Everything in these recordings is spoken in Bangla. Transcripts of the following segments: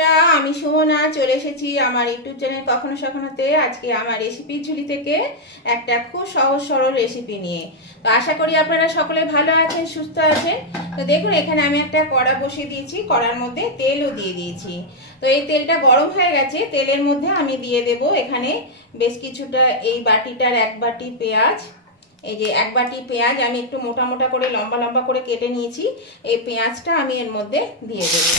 বন্ধুরা, আমি সুমনা চলে এসেছি আমার ইউটিউব চ্যানেল কখনো সখনোতে। আজকে আমার রেসিপির ঝুলি থেকে একটা খুব সহজ সরল রেসিপি নিয়ে। তো আশা করি আপনারা সকলে ভালো আছেন, সুস্থ আছেন। তো দেখুন, এখানে আমি একটা কড়া বসিয়ে দিয়েছি, কড়ার মধ্যে তেলও দিয়ে দিয়েছি। তো এই তেলটা গরম হয়ে গেছে, তেলের মধ্যে আমি দিয়ে দেব এখানে বেশ কিছুটা, এই বাটিটার এক বাটি পেঁয়াজ। এই যে এক বাটি পেঁয়াজ আমি একটু মোটা মোটা করে লম্বা লম্বা করে কেটে নিয়েছি। এই পেঁয়াজটা আমি এর মধ্যে দিয়ে দেবো।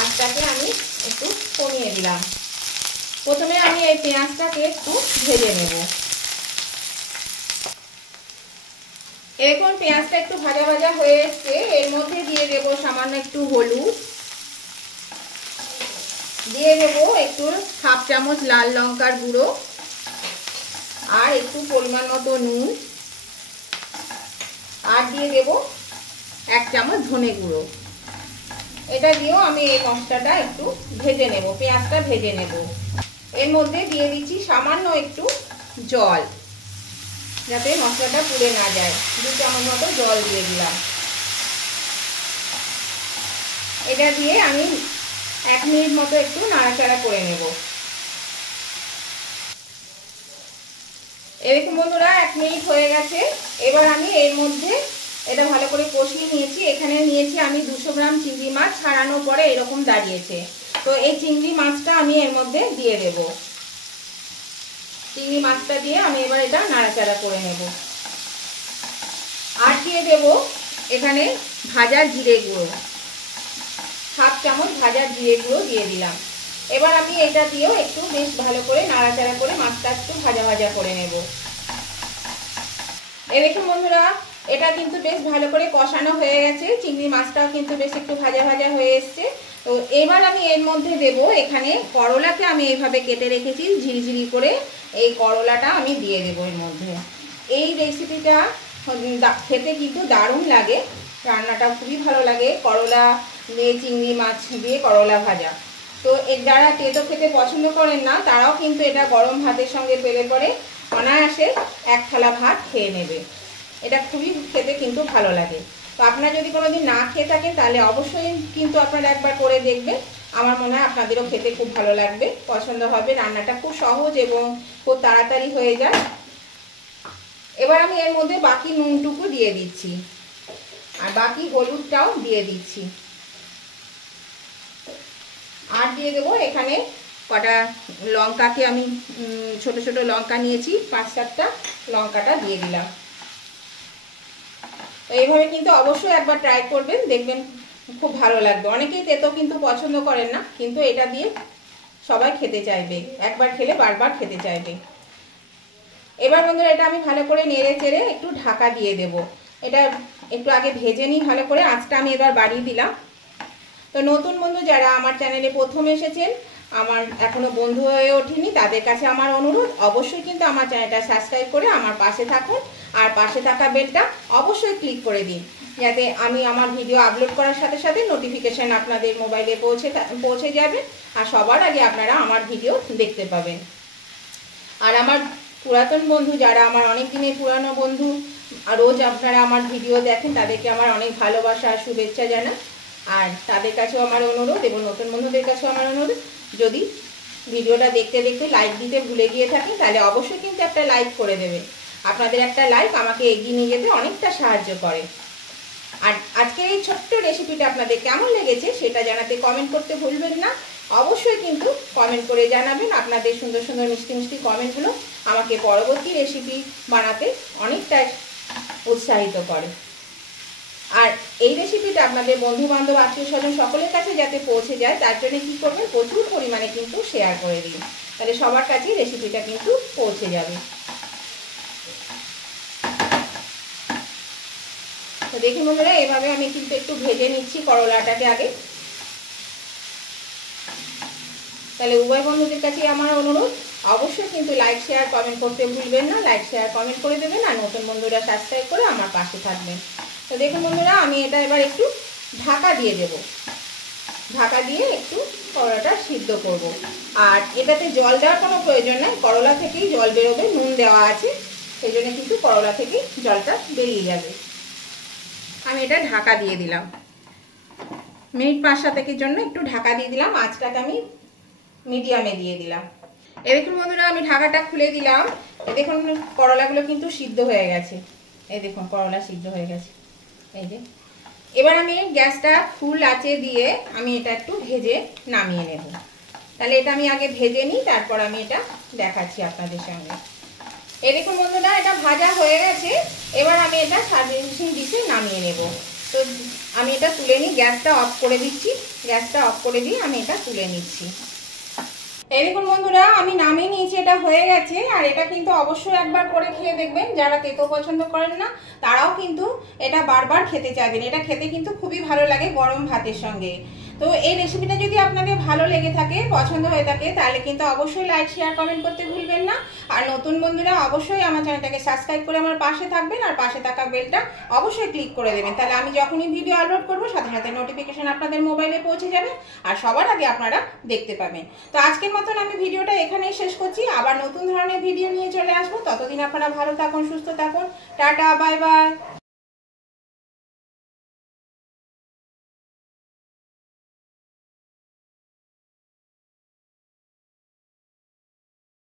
আঁচটাকে আমি একটু কমিয়ে দিলাম। প্রথমে আমি এই পেঁয়াজটাকে একটু ভেজে নেব। এরকম পেঁয়াজটা একটু ভাজা ভাজা হয়ে এসছে, এর মধ্যে দিয়ে দেব সামান্য একটু হলুদ, দিয়ে দেব একটু হাফ চামচ লাল লঙ্কার গুঁড়ো, আর একটু পরিমাণ মতো নুন, আর দিয়ে দেব এক চামচ ধনে গুঁড়ো। এটা দিয়েও আমি এই মশলাটা একটু ভেজে নেব, পেঁয়াজটা ভেজে নেব। এর মধ্যে দিয়ে দিচ্ছি সামান্য একটু জল, যাতে মশলাটা পুড়ে না যায়। 2 চামচ মতো জল দিয়ে দিলাম। এটা দিয়ে আমি 1 মিনিট মতো একটু নাড়াচাড়া করে নেব। এরকম বন্ধুরা 1 মিনিট হয়ে গেছে। এবার আমি এর মধ্যে এটা ভালো করে কষিয়ে নিয়েছি। এখানে নিয়েছি আমি 200 গ্রাম চিংড়ি মাছ, ছাড়ানোর পরে এরকম দাঁড়িয়েছে। তো এই চিংড়ি মাছটা আমি এর মধ্যে দিয়ে দেব। চিংড়ি মাছটা দিয়ে আমি এবার এটা নাড়াচাড়া করে নেব। আর দিয়ে দেব এখানে ভাজা জিরে গুঁড়ো, হাফ চামচ ভাজা জিরে গুঁড়ো দিয়ে দিলাম। এবার আমি এটা দিয়েও একটু বেশ ভালো করে নাড়াচাড়া করে মাছটা একটু ভাজা ভাজা করে নেব। এই দেখুন বন্ধুরা, এটা কিন্তু বেশ ভালো করে কষানো হয়ে গেছে। চিংড়ি মাছটাও কিন্তু বেশ একটু ভাজা ভাজা হয়ে এসছে। তো এবার আমি এর মধ্যে দেব এখানে করলাকে আমি এইভাবে কেটে রেখেছি ঝিরিঝিরি করে। এই করলাটা আমি দিয়ে দেবো এর মধ্যে। এই রেসিপিটা খেতে কিন্তু দারুণ লাগে, রান্নাটা খুবই ভালো লাগে। করলা দিয়ে চিংড়ি মাছ দিয়ে করলা ভাজা। তো যারা তেতো খেতে পছন্দ করেন না, তারাও কিন্তু এটা গরম ভাতের সঙ্গে পেলে পরে অনায়াসে 1 থালা ভাত খেয়ে নেবে। এটা খুবই খেতে কিন্তু ভালো লাগে। তো আপনারা যদি কোনোদিন না খেয়ে থাকেন, তাহলে অবশ্যই কিন্তু আপনারা একবার করে দেখবেন। আমার মনে হয় আপনাদেরও খেতে খুব ভালো লাগবে, পছন্দ হবে। রান্নাটা খুব সহজ এবং খুব তাড়াতাড়ি হয়ে যায়। এবার আমি এর মধ্যে বাকি নুনটুকু দিয়ে দিচ্ছি, আর বাকি হলুদটাও দিয়ে দিচ্ছি। আর দিয়ে দেবো এখানে কটা লঙ্কাকে আমি ছোট ছোট লঙ্কা নিয়েছি, 5-7টা লঙ্কাটা দিয়ে দিলাম। তো এইভাবে কিন্তু অবশ্যই একবার ট্রাই করবেন, দেখবেন খুব ভালো লাগবে। অনেকেই তেতো কিন্তু পছন্দ করেন না, কিন্তু এটা দিয়ে সবাই খেতে চাইবে, একবার খেলে বারবার খেতে চাইবে। এবার বন্ধুরা এটা আমি ভালো করে নেড়ে চেড়ে একটু ঢাকা দিয়ে দেব। এটা একটু আগে ভেজে নিই ভালো করে, আঁচটা আমি এবার বাড়িয়ে দিলাম। তো নতুন বন্ধু যারা আমার চ্যানেলে প্রথম এসেছেন, আমার এখনো বন্ধু হয়ে ওঠেনি, তাদের কাছে আমার অনুরোধ, অবশ্যই কিন্তু আমার চ্যানেলটা সাবস্ক্রাইব করে আমার পাশে থাকুন। আর পাশে থাকা বেলটা অবশ্যই ক্লিক করে দিন, যাতে আমি আমার ভিডিও আপলোড করার সাথে সাথে নোটিফিকেশান আপনাদের মোবাইলে পৌঁছে যাবে, আর সবার আগে আপনারা আমার ভিডিও দেখতে পাবেন। আর আমার পুরাতন বন্ধু যারা, আমার অনেক দিনের পুরানো বন্ধু, আর রোজ আপনারা আমার ভিডিও দেখেন, তাদেরকে আমার অনেক ভালোবাসা আর শুভেচ্ছা জানাই। আর তাদের কাছেও আমার অনুরোধ, এবং নতুন বন্ধুদের কাছেও আমার অনুরোধ, যদি ভিডিওটা দেখতে দেখতে লাইক দিতে ভুলে গিয়ে থাকেন, তাহলে অবশ্যই কিন্তু একটা লাইক করে দেবে। আপনাদের একটা লাইক আমাকে এগিয়ে নিয়ে যেতে অনেকটা সাহায্য করে। আর আজকের এই ছোট্ট রেসিপিটা আপনাদের কেমন লেগেছে সেটা জানাতে কমেন্ট করতে ভুলবেন না। অবশ্যই কিন্তু কমেন্ট করে জানাবেন। আপনাদের সুন্দর সুন্দর মিষ্টি মিষ্টি কমেন্টগুলো আমাকে পরবর্তী রেসিপি বানাতে অনেকটা উৎসাহিত করে। আর এই রেসিপিটা আপনাদের বন্ধু বান্ধব, আত্মীয় স্বজন সকলের কাছে যাতে পৌঁছে যায়, তার জন্য কী করবেন, প্রচুর পরিমাণে কিন্তু শেয়ার করে দিন, তাহলে সবার কাছেই রেসিপিটা কিন্তু পৌঁছে যাবে। তো দেখুন বন্ধুরা, এভাবে আমি কিন্তু একটু ভেজে নিচ্ছি করলাটাকে আগে। তাহলে উভয় বন্ধুদের কাছে আমার অনুরোধ, অবশ্যই কিন্তু লাইক শেয়ার কমেন্ট করতে ভুলবেন না। লাইক শেয়ার কমেন্ট করে দেবেন, আর নতুন বন্ধুরা সাবস্ক্রাইব করে আমার পাশে থাকবেন। তো দেখুন বন্ধুরা, আমি এটা এবার একটু ঢাকা দিয়ে দেব। ঢাকা দিয়ে একটু করলাটা সিদ্ধ করব। আর এটাতে জল দেওয়ার কোনো প্রয়োজন নেই, করলা থেকেই জল বেরোবে, নুন দেওয়া আছে, সেই জন্য কিন্তু করলা থেকেই জলটা বেরিয়ে যাবে। আমি এটা ঢাকা দিয়ে দিলাম। মিনিট 5-7 জন্য একটু ঢাকা দিয়ে দিলাম। আঁচটাকে আমি মিডিয়ামে দিয়ে দিলাম। এই দেখুন বন্ধুরা, আমি ঢাকাটা খুলে দিলাম। এই দেখুন করলাগুলো কিন্তু সিদ্ধ হয়ে গেছে। এই দেখুন করলা সিদ্ধ হয়ে গেছে। এই যে এবার আমি গ্যাসটা ফুল আঁচে দিয়ে আমি এটা একটু ভেজে নামিয়ে নেব। তাহলে এটা আমি আগে ভেজে নিই, তারপর আমি এটা দেখাচ্ছি আপনাদের সঙ্গে। এই দেখুন বন্ধুরা, এটা ভাজা হয়ে গেছে। এবার আমি এটা সার্ভিসিং ডিশে নামিয়ে নেব। তো আমি এটা তুলে নিই, গ্যাসটা অফ করে দিচ্ছি। গ্যাসটা অফ করে দিয়ে আমি এটা তুলে নিচ্ছি। এই দেখুন বন্ধুরা, আমি নামিয়ে নিয়েছি, এটা হয়ে গেছে। আর এটা কিন্তু অবশ্যই একবার করে খেয়ে দেখবেন। যারা তেতো পছন্দ করেন না তারাও কিন্তু এটা বারবার খেতে চাইবেন। এটা খেতে কিন্তু খুবই ভালো লাগে গরম ভাতের সঙ্গে। তো এই রেসিপিটা যদি আপনাদের ভালো লেগে থাকে, পছন্দ হয়ে থাকে, তাহলে কিন্তু অবশ্যই লাইক শেয়ার কমেন্ট করতে ভুলবেন না। আর নতুন বন্ধুরা অবশ্যই আমার চ্যানেলটাকে সাবস্ক্রাইব করে আমার পাশে থাকবেন, আর পাশে থাকা বেলটা অবশ্যই ক্লিক করে দেবেন। তাহলে আমি যখনই ভিডিও আপলোড করবো সাথে সাথে নোটিফিকেশন আপনাদের মোবাইলে পৌঁছে যাবে, আর সবার আগে আপনারা দেখতে পাবেন। তো আজকের মতন আমি ভিডিওটা এখানেই শেষ করছি। আবার নতুন ধরনের ভিডিও নিয়ে চলে আসবো। ততদিন আপনারা ভালো থাকুন, সুস্থ থাকুন। Tata, bye bye.